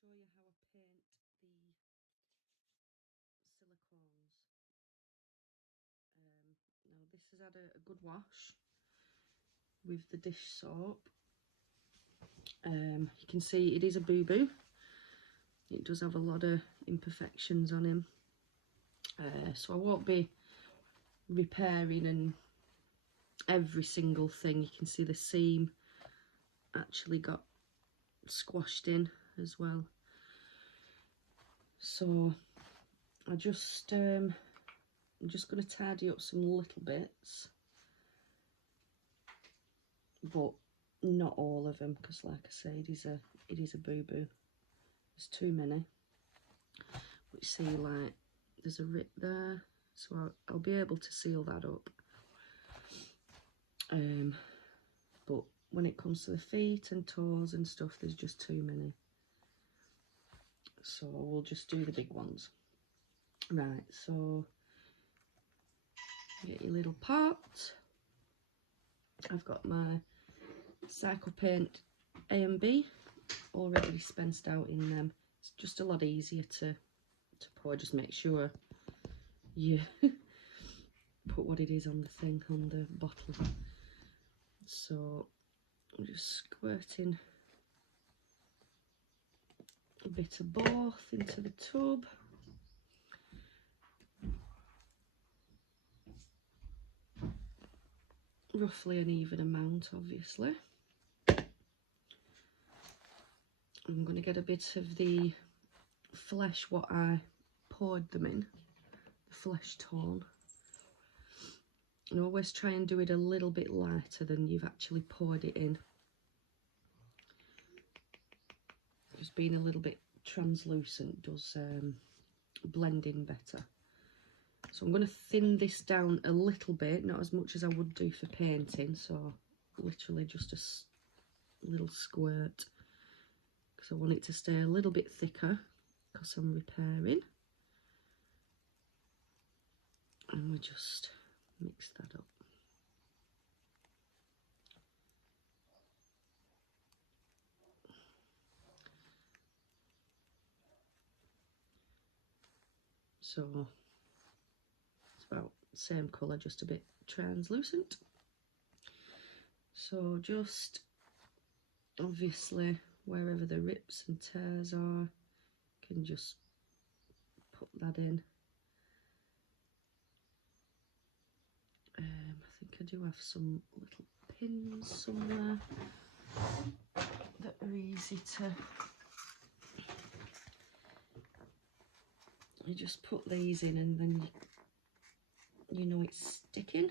show you how I paint the silicones. Now this has had a good wash with the dish soap. You can see it is a boo-boo. It does have a lot of imperfections on him. So I won't be repairing and every single thing. You can see the seam actually got squashed in as well. So I'm just going to tidy up some little bits, but not all of them, because like I say, it is a boo-boo. There's too many. But you see, like, there's a rip there, so I'll be able to seal that up. But when it comes to the feet and toes and stuff, there's just too many. So we'll just do the big ones. Right, so get your little pot. I've got my Cycle Paint A and B already dispensed out in them. It's just a lot easier to pour. Just make sure you put what it is on the thing, on the bottle. So I'm just squirting a bit of both into the tub. Roughly an even amount, obviously. I'm going to get a bit of the flesh, what I poured them in, the flesh tone. And always try and do it a little bit lighter than you've actually poured it in. Just being a little bit translucent does blend in better. So I'm going to thin this down a little bit, not as much as I would do for painting, so literally just a little squirt, because I want it to stay a little bit thicker because I'm repairing. And we just mix that up. So it's about the same colour, just a bit translucent. So just obviously wherever the rips and tears are, can just put that in. I think I do have some little pins somewhere that are easy to, you just put these in and then you know it's sticking.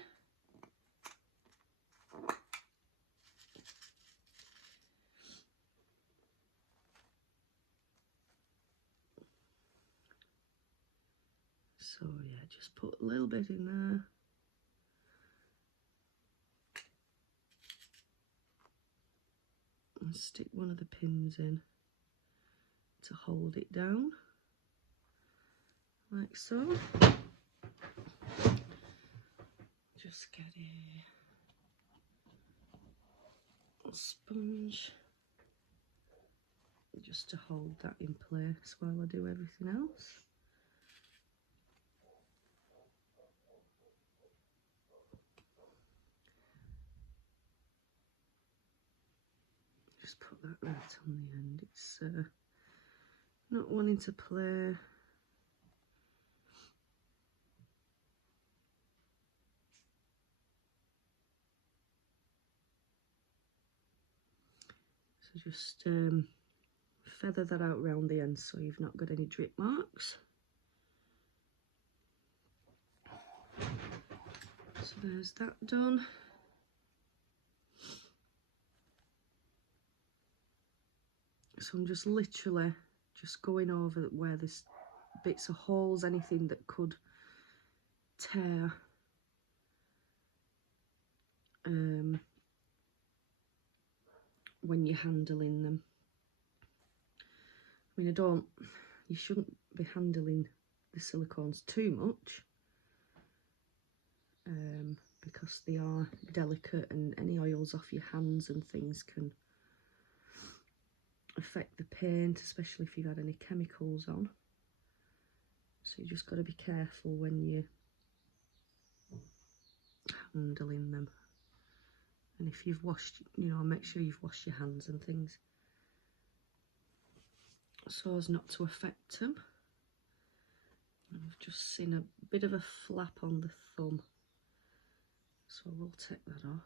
So yeah, just put a little bit in there. And stick one of the pins in to hold it down, like so. Just get a sponge just to hold that in place while I do everything else. Just put that right on the end. It's not wanting to play. So just feather that out round the end so you've not got any drip marks. So there's that done. So I'm just literally just going over where there's bits of holes, anything that could tear. When you're handling them. I mean, you shouldn't be handling the silicones too much, because they are delicate and any oils off your hands and things can affect the paint, especially if you've had any chemicals on. So you just got to be careful when you're handling them. And if you've washed, you know, make sure you've washed your hands and things so as not to affect them. And I've just seen a bit of a flap on the thumb, so I will take that off.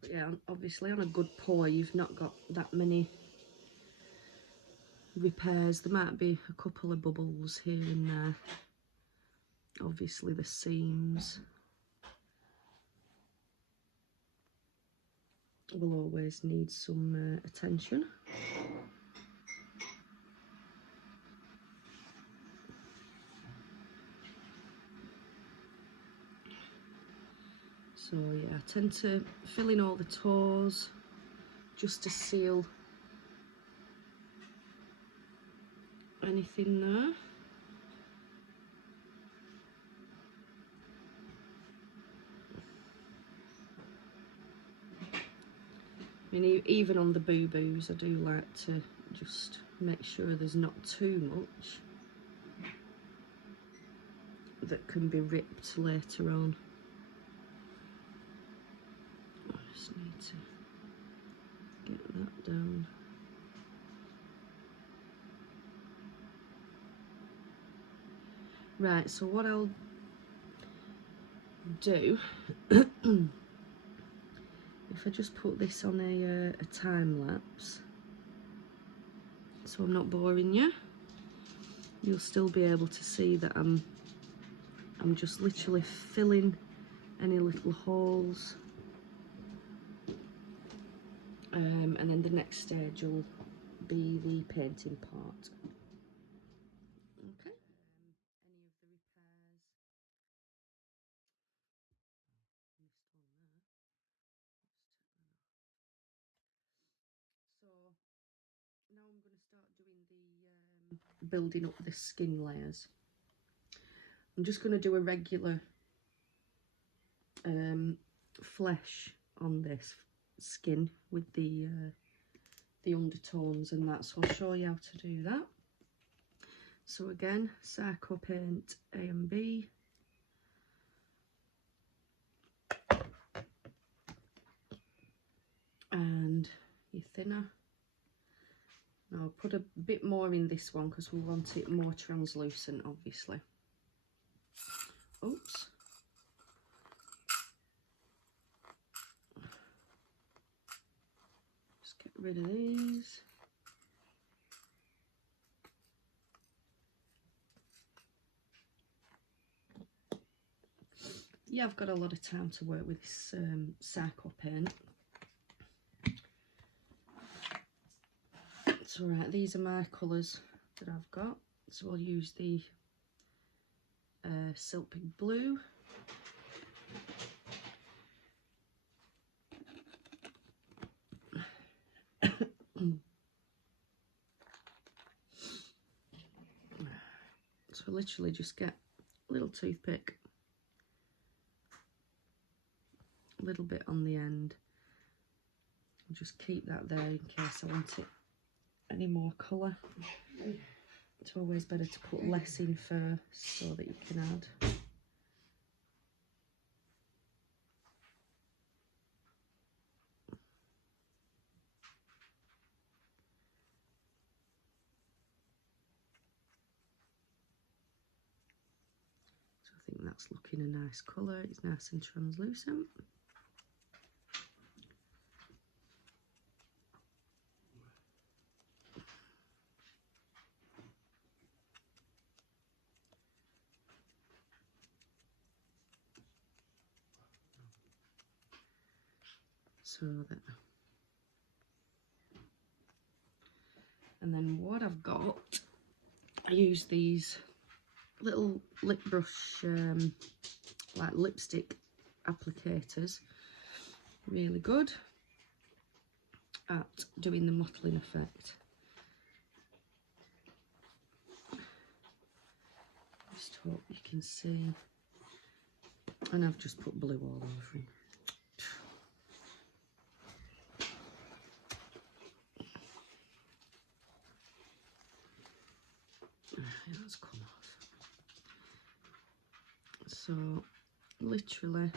But yeah, obviously on a good pour you've not got that many repairs. There might be a couple of bubbles here and there. Obviously the seams will always need some attention. So yeah, I tend to fill in all the toes just to seal anything there. I mean, even on the boo-boos, I do like to just make sure there's not too much that can be ripped later on. I just need to get that down. Right, so what I'll do, if I just put this on a time lapse, so I'm not boring you, you'll still be able to see that I'm just literally filling any little holes. And then the next stage will be the painting part. Okay. Any of the repairs. Missed one there. So now I'm going to start doing the building up the skin layers. I'm just going to do a regular flesh on this skin with the undertones and that, so I'll show you how to do that. So again, Sarco paint A and B, and your thinner. Now I'll put a bit more in this one because we want it more translucent, obviously. Oops. Just get rid of these. Yeah, I've got a lot of time to work with this Sarco paint. So right, these are my colours that I've got. So I'll use the Silk Pig Blue. So literally just get a little toothpick, a little bit on the end, and just keep that there in case I want it any more colour. It's always better to put less in first so that you can add. So I think that's looking a nice colour. It's nice and translucent. So that, and then what I've got, I use these little lip brush, like lipstick applicators, really good at doing the mottling effect. hope you can see. And I've just put blue all over him. That's come off. So literally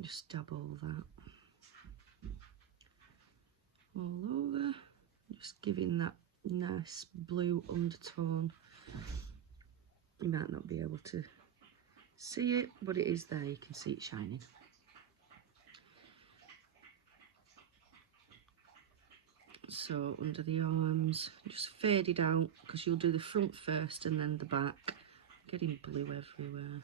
just dab all that all over, just giving that nice blue undertone. You might not be able to see it, but it is there. You can see it shining. So under the arms, just fade it out, because you'll do the front first and then the back. Getting blue everywhere.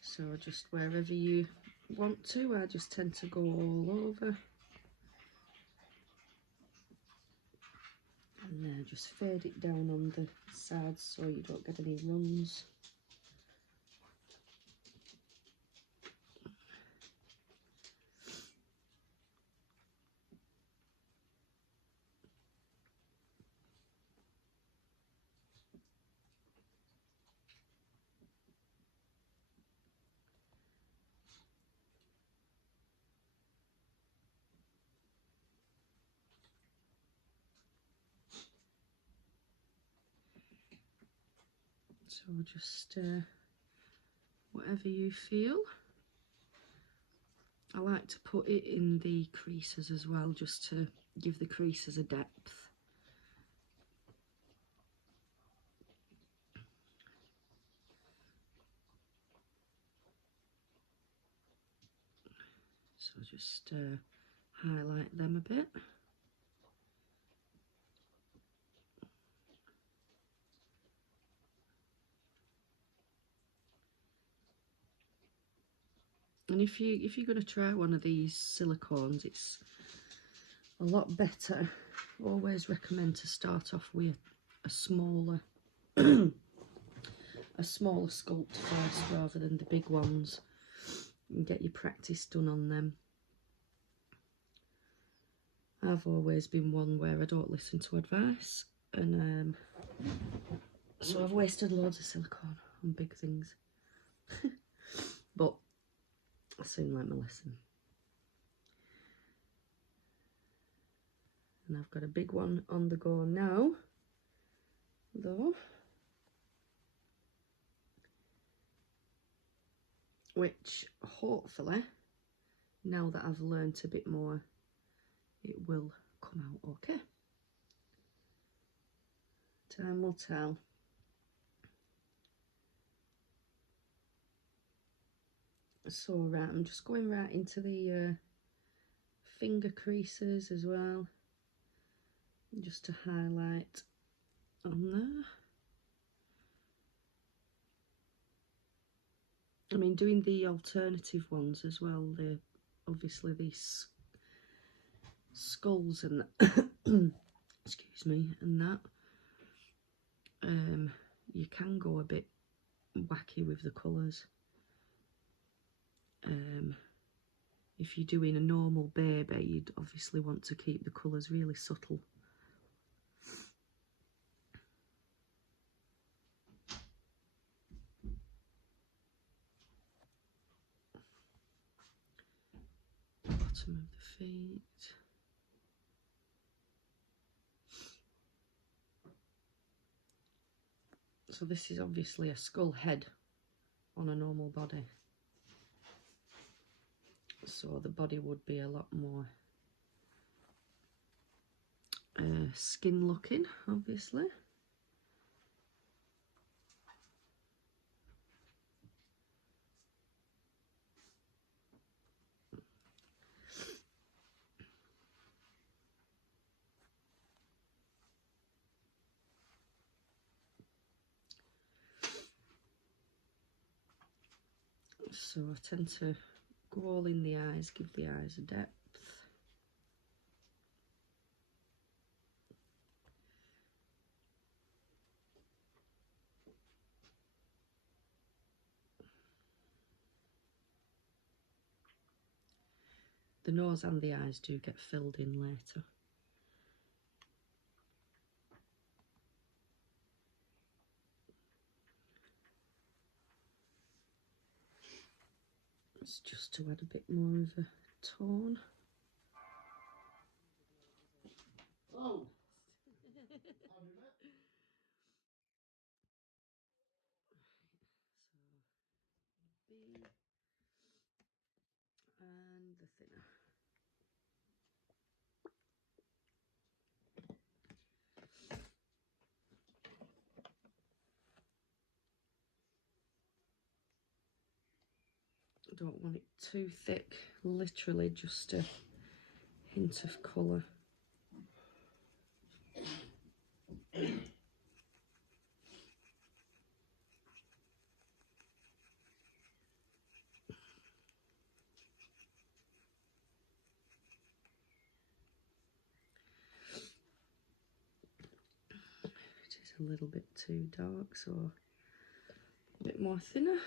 So just wherever you want to, I just tend to go all over. And then just fade it down on the sides so you don't get any runs. So just whatever you feel. I like to put it in the creases as well, just to give the creases a depth. So just highlight them a bit. And if you're going to try one of these silicones, it's a lot better. I always recommend to start off with a smaller a smaller sculpt first rather than the big ones, and get your practice done on them. I've always been one where I don't listen to advice, and so I've wasted loads of silicone on big things. But I soon learnt my lesson. And I've got a big one on the go now, though, which hopefully, now that I've learnt a bit more, it will come out okay. Time will tell. So right, I'm just going right into the finger creases as well, just to highlight on there. I mean, doing the alternative ones as well, the obviously these skulls and that, excuse me, and that, you can go a bit wacky with the colours. If you're doing a normal baby, you'd obviously want to keep the colours really subtle. Bottom of the feet. So this is obviously a skull head on a normal body. So the body would be a lot more skin looking, obviously. So I tend to go all in the eyes, give the eyes a depth. The nose and the eyes do get filled in later. It's just to add a bit more of a tone. Oh. So, B and the thinner. Don't want it too thick, literally just a hint of colour. It is a little bit too dark, so a bit more thinner.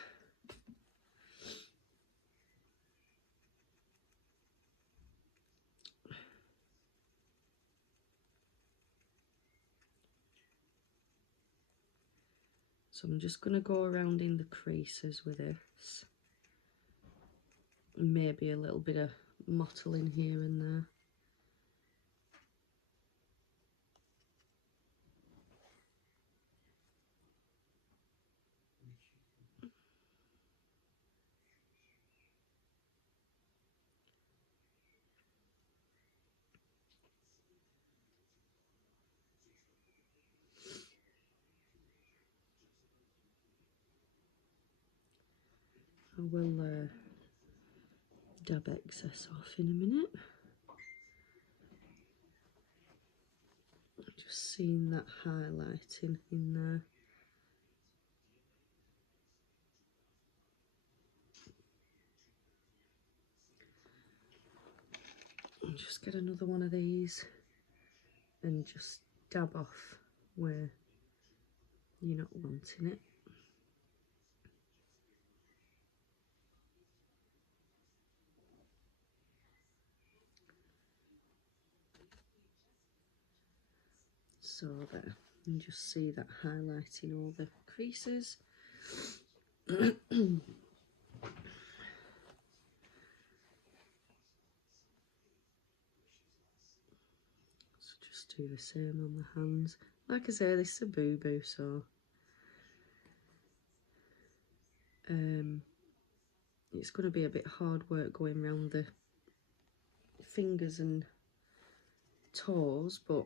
So I'm just going to go around in the creases with this. Maybe a little bit of mottling here and there. I will dab excess off in a minute. Just seeing that highlighting in there. I'll just get another one of these and just dab off where you're not wanting it. So there, you just see that highlighting all the creases. So just do the same on the hands. Like I say, this is a boo-boo, so it's going to be a bit hard work going around the fingers and toes, but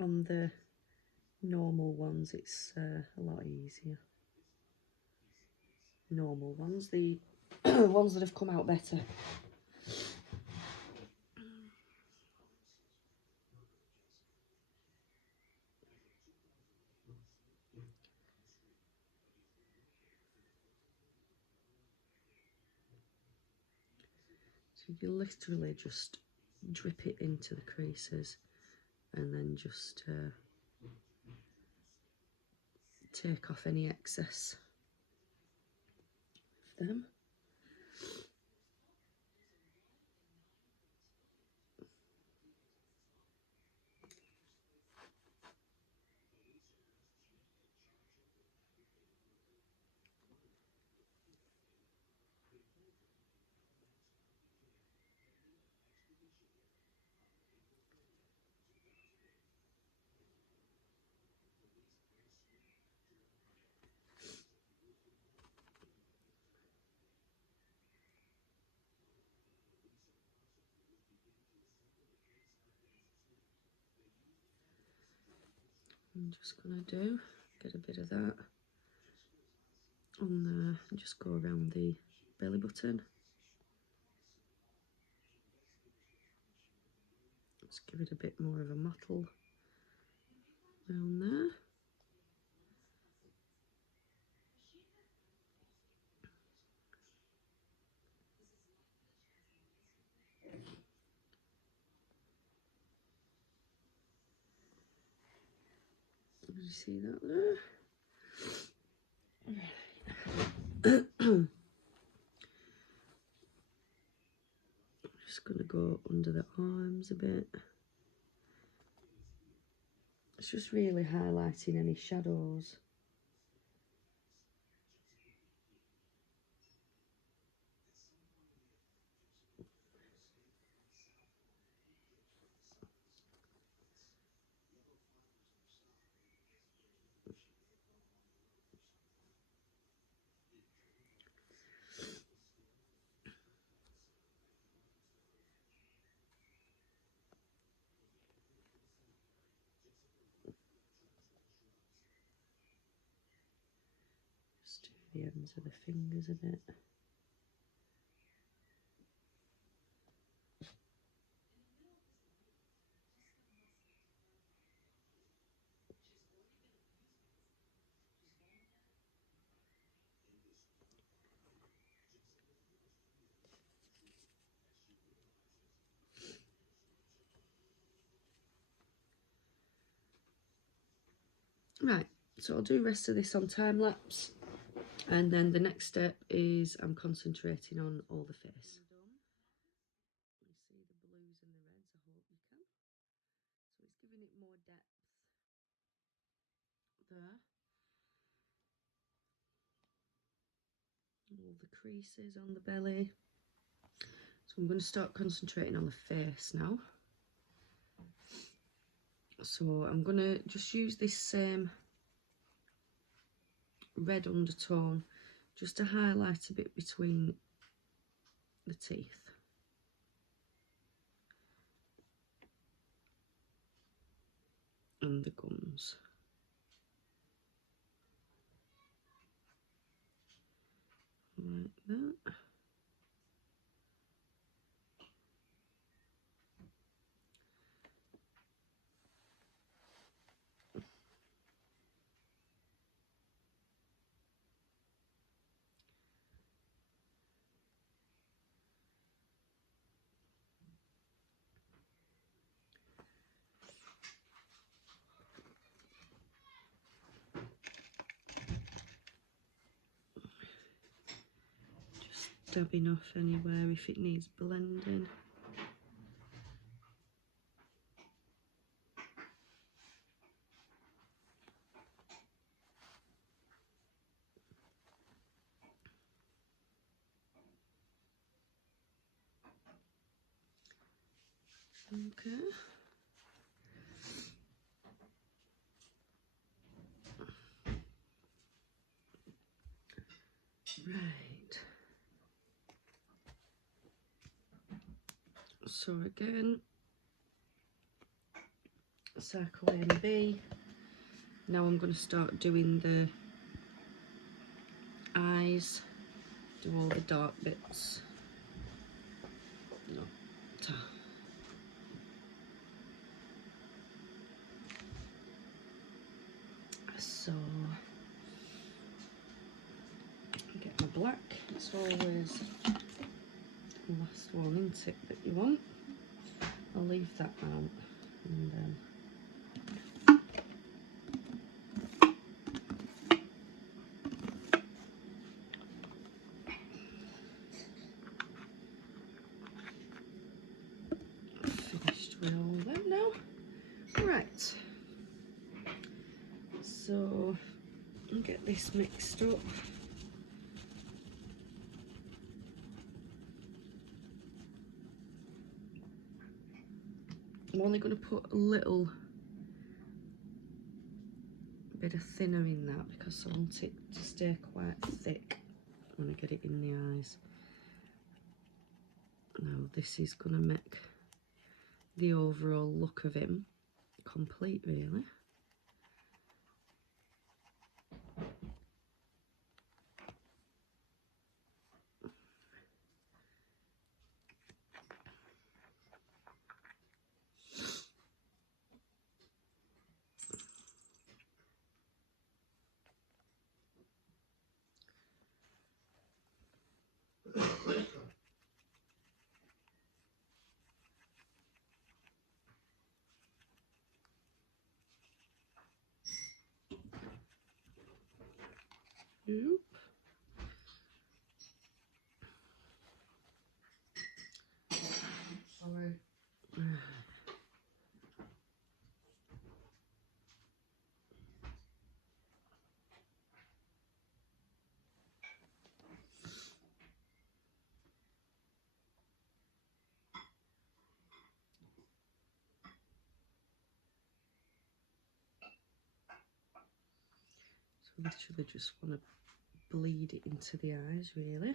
on the normal ones it's a lot easier. Normal ones, the ones that have come out better. So you literally just drip it into the creases and then just take off any excess of them. I'm just going to get a bit of that on there and just go around the belly button. Let's give it a bit more of a mottle around there. You see that there? going to go under the arms a bit. It's just really highlighting any shadows. Just do the ends of the fingers a bit. Right, so I'll do the rest of this on time lapse, and then the next step is I'm concentrating on all the face. You see the blues and the reds, I hope you can. So it's giving it more depth there. All the creases on the belly. So I'm going to start concentrating on the face now. So I'm going to just use this same red undertone just to highlight a bit between the teeth. And the gums. Like that. Dabbing off anywhere if it needs blending. Okay. Right. So again, circle A and B. Now I'm going to start doing the eyes, do all the dark bits. No. So, get my black. It's always the last one, isn't it, that you want? I'll leave that out. And finished with all them now. Right. So, I'll get this mixed up. I'm only going to put a little bit of thinner in that because I want it to stay quite thick when I get it in the eyes. Now this is going to make the overall look of him complete, really. Oop. Literally just want to bleed it into the eyes, really.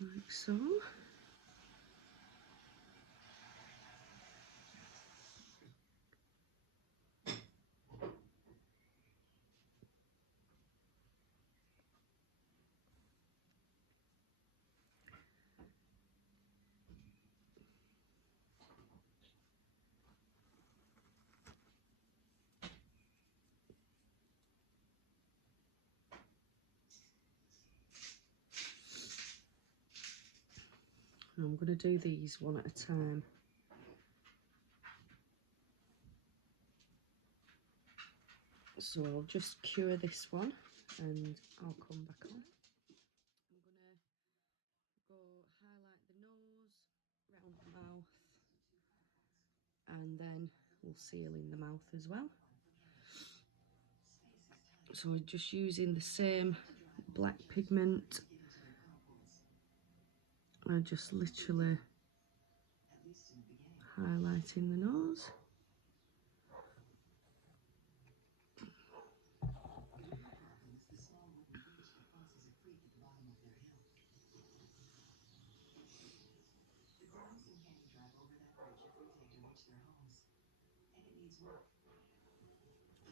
Like so. And I'm going to do these one at a time. So I'll just cure this one and I'll come back on. I'm going to go highlight the nose, round the mouth, and then we'll seal in the mouth as well. So I'm just using the same black pigment. I just literally highlighting the nose.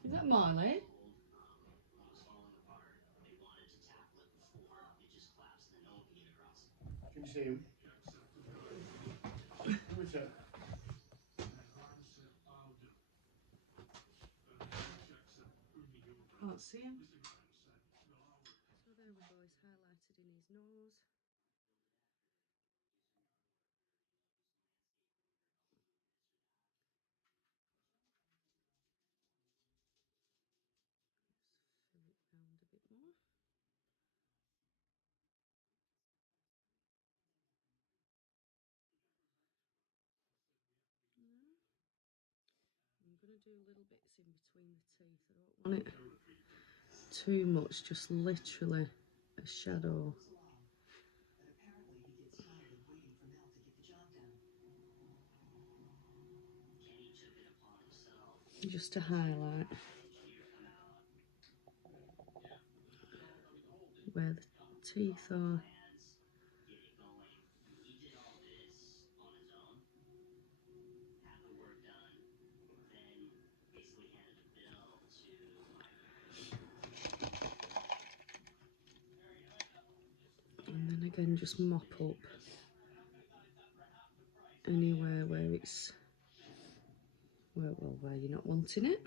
Is that Marley? Can you see him? Who is that? Can't see him. So there we go, it's highlighted in his nose. Fill it round a bit more. I'm going to do little bits in between the teeth. I don't want it too much, just literally a shadow. Just to highlight where the teeth are. And then again, just mop up anywhere where it's, well, where you're not wanting it.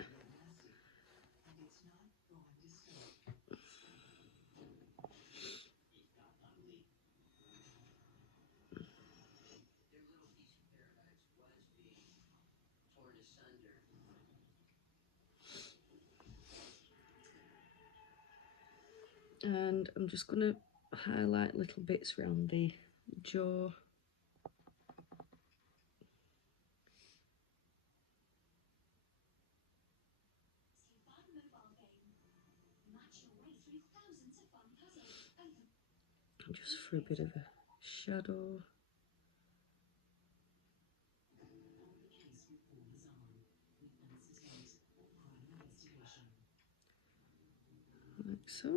And I'm just going to highlight little bits around the jaw. Just for a bit of a shadow. Like so.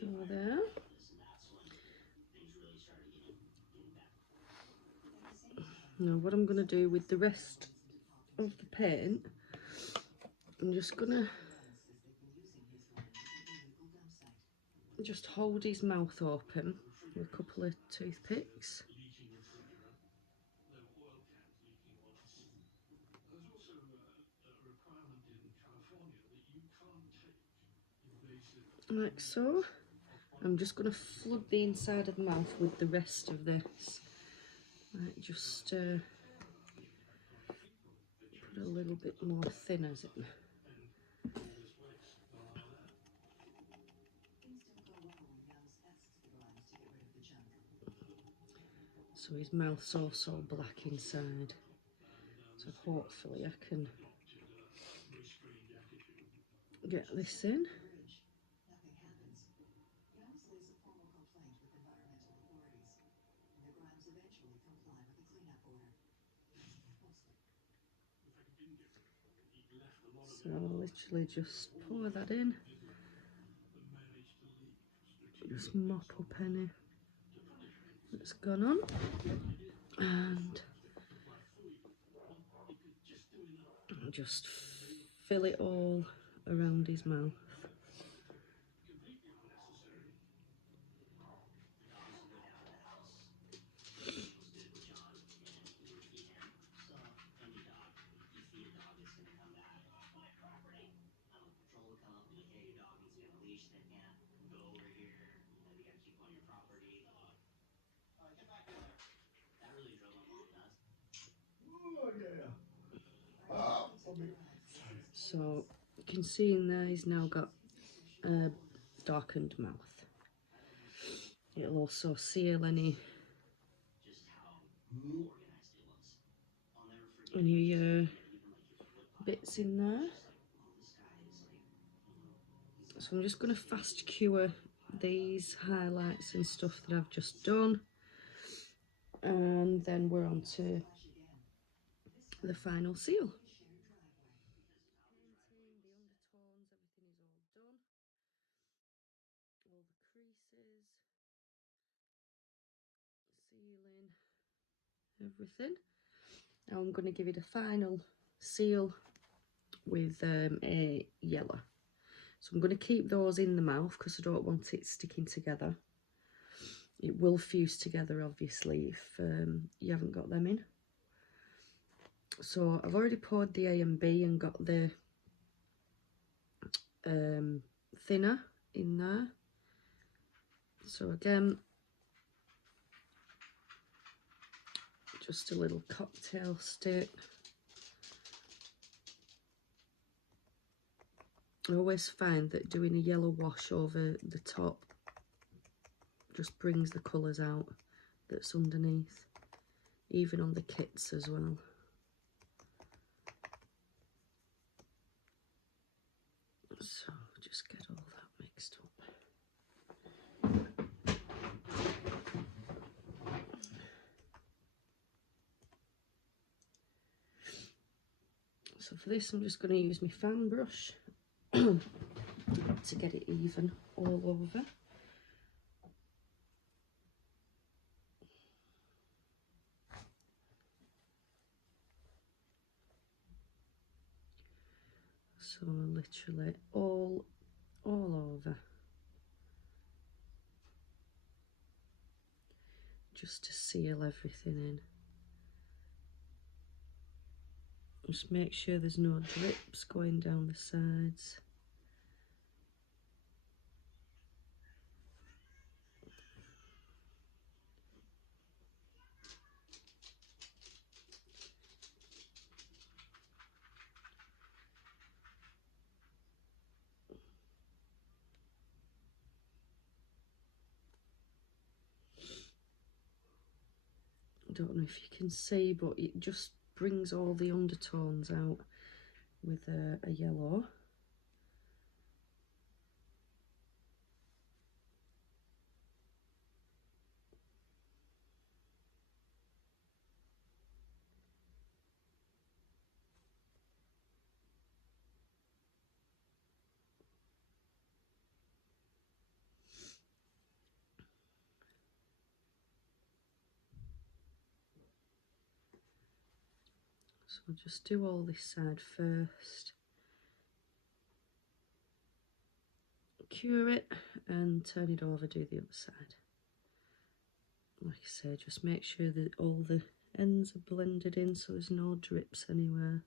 So there. Now what I'm going to do with the rest of the paint, I'm just going to just hold his mouth open with a couple of toothpicks. Like so. I'm just going to flood the inside of the mouth with the rest of this. Right, just put a little bit more thinners in. So his mouth's also black inside. So hopefully I can get this in. So literally just pour that in. Just mop up any that's gone on. And just fill it all around his mouth. So you can see in there he's now got a darkened mouth. It'll also seal any bits in there. So I'm just going to fast cure these highlights and stuff that I've just done, and then we're on to the final seal. Painting, the undertones, everything is all done. All the creases, sealing, everything. Now I'm going to give it a final seal with a yellow. So I'm going to keep those in the mouth because I don't want it sticking together. It will fuse together obviously if you haven't got them in. So I've already poured the A and B and got the thinner in there. So again, just a little cocktail stick. I always find that doing a yellow wash over the top just brings the colours out that's underneath, even on the kits as well. So just get all that mixed up. So for this I'm just going to use my fan brush to get it even all over. So literally all over, just to seal everything in. Just make sure there's no drips going down the sides. I don't know if you can see, but it just brings all the undertones out with a yellow. So I'll just do all this side first. cure it and turn it over, do the other side. Like I say, just make sure that all the ends are blended in so there's no drips anywhere.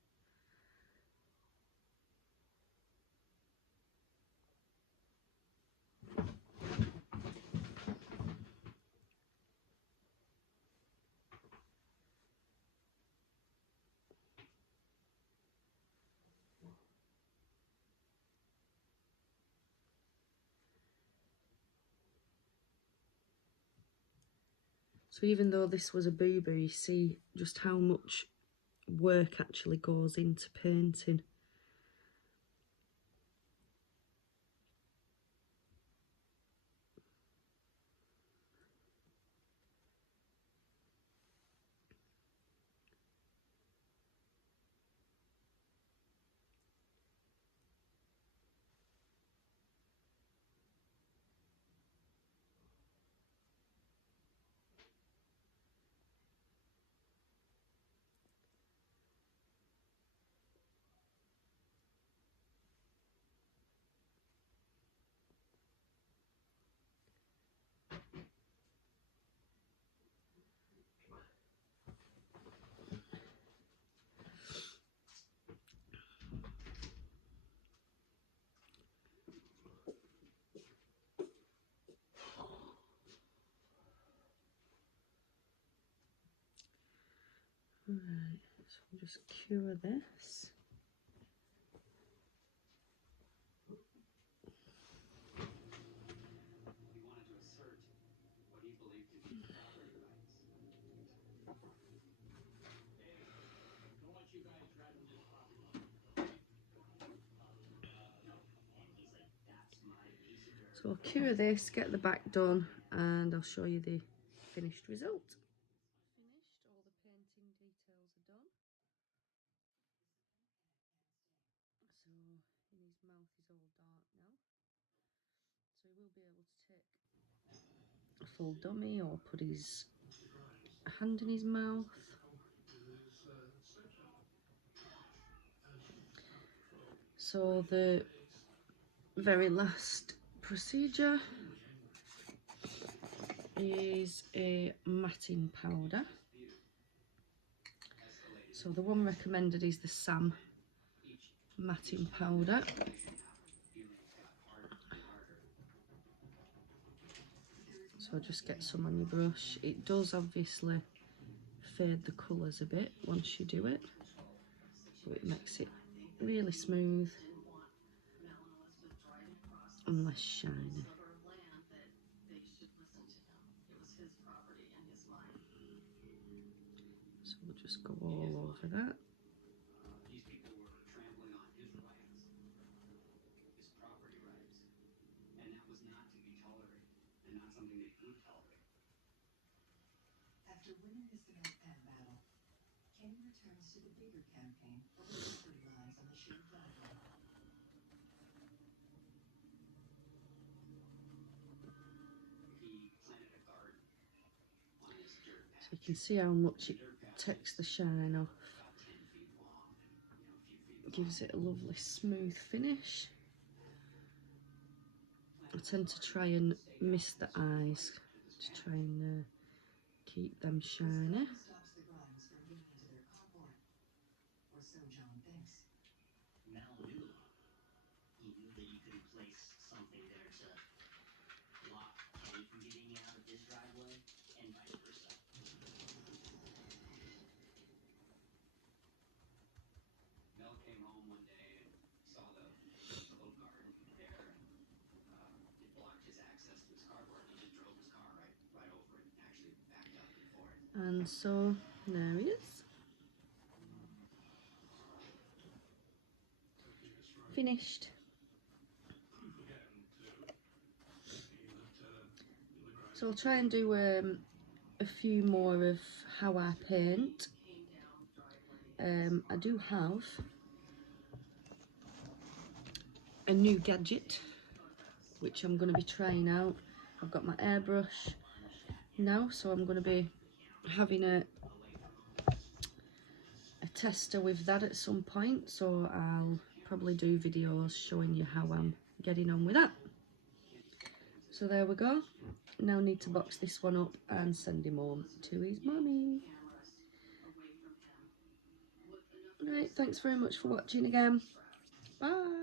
So even though this was a boo-boo, you see just how much work actually goes into painting. Right, so we'll just cure this. So I'll cure this, get the back done, and I'll show you the finished result. Finished, all the painting details are done. So his mouth is all dark now. So he will be able to take a full dummy or put his hand in his mouth. So the very last procedure is a matting powder. So the one recommended is the Sam matting powder. So just get some on your brush. It does obviously fade the colours a bit once you do it, so it makes it really smooth and less shiny. So we'll just go all over that. These people were trampling on his rights, his property rights, and that was not to be tolerated, and not something they could tolerate. After winning the cement battle, Kenny returns to the bigger campaign over property lines on the shared driveway. He planted a garden on his dirt patch. So you can see how much it takes the shine off. Gives it a lovely smooth finish. I tend to try and mist the eyes to try and keep them shiny. Or so John thinks. Mel knew. He knew that you couldn't place something there to block Kenny from getting out of his driveway, and vice versa. Mel came home one day and saw the little garden there, and it blocked his access to his carport. He just drove his car right over it and actually backed up before it. And so there he is. Finished. So I'll try and do a few more of how I paint. I do have a new gadget which I'm going to be trying out. I've got my airbrush now, so I'm going to be having a tester with that at some point, so I'll probably do videos showing you how I'm getting on with that. So there we go. Now need to box this one up and send him home to his mummy. Right, thanks very much for watching again. Bye.